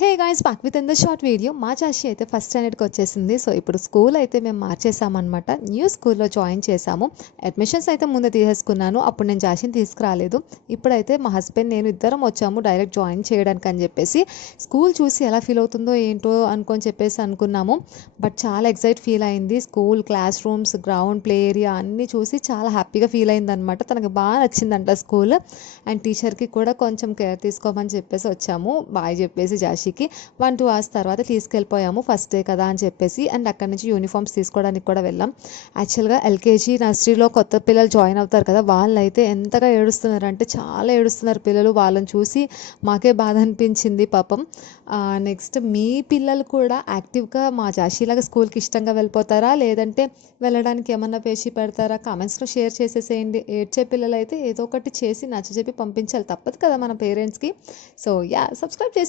Hey guys back with in the short video. మా చాషి అయితే first స్టాండర్డ్కి వచ్చేసింది. సో ఇప్పుడు స్కూల్ అయితే మేము మార్చేసామన్నమాట. న్యూ స్కూల్లో జాయిన్ చేసాము. అడ్మిషన్స్ అయితే ముందు తీసేసుకున్నాను. అప్పుడు నేను చాషిని తీసుకురాలేదు. ఇప్పుడైతే మా హస్బెండ్ నేను ఇద్దరం వచ్చాము డైరెక్ట్ జాయిన్ చేయడానికి అని చెప్పేసి. స్కూల్ చూసి ఎలా ఫీల్ అవుతుందో ఏంటో చెప్పేసి అనుకున్నాము. బట్ చాలా ఎక్సైట్ ఫీల్ అయింది. School class rooms, ground, play area అన్నీ చూసి చాలా హ్యాపీగా ఫీల్ అయిందనమాట. తనకు బాగా నచ్చిందంట స్కూల్. అండ్ టీచర్కి కూడా కొంచెం కేర్ తీసుకోమని చెప్పేసి వచ్చాము. బాయ్ చెప్పేసి జాషి 1-2 hours తర్వాత తీసుకెళ్ళిపోయాము, ఫస్ట్ డే కదా అని చెప్పేసి. అండ్ అక్కడి నుంచి యూనిఫామ్స్ తీసుకోవడానికి కూడా వెళ్ళాం. యాక్చువల్గా ఎల్కేజీ నర్సరీలో కొత్త పిల్లలు జాయిన్ అవుతారు కదా, వాళ్ళు అయితే ఎంతగా ఏడుస్తున్నారు అంటే చాలా ఏడుస్తున్నారు పిల్లలు. వాళ్ళని చూసి మాకే బాధ అనిపించింది పాపం. నెక్స్ట్ మీ పిల్లలు కూడా యాక్టివ్గా మా జాషీలాగా స్కూల్కి ఇష్టంగా వెళ్ళిపోతారా, లేదంటే వెళ్ళడానికి ఏమన్నా పేషి పెడతారా? కామెంట్స్లో షేర్ చేసేసేయండి. ఏడ్చే పిల్లలు అయితే ఏదో ఒకటి చేసి నచ్చజెప్పి పంపించాలి, తప్పదు కదా మన పేరెంట్స్కి. సో యా, సబ్స్క్రైబ్ చేసి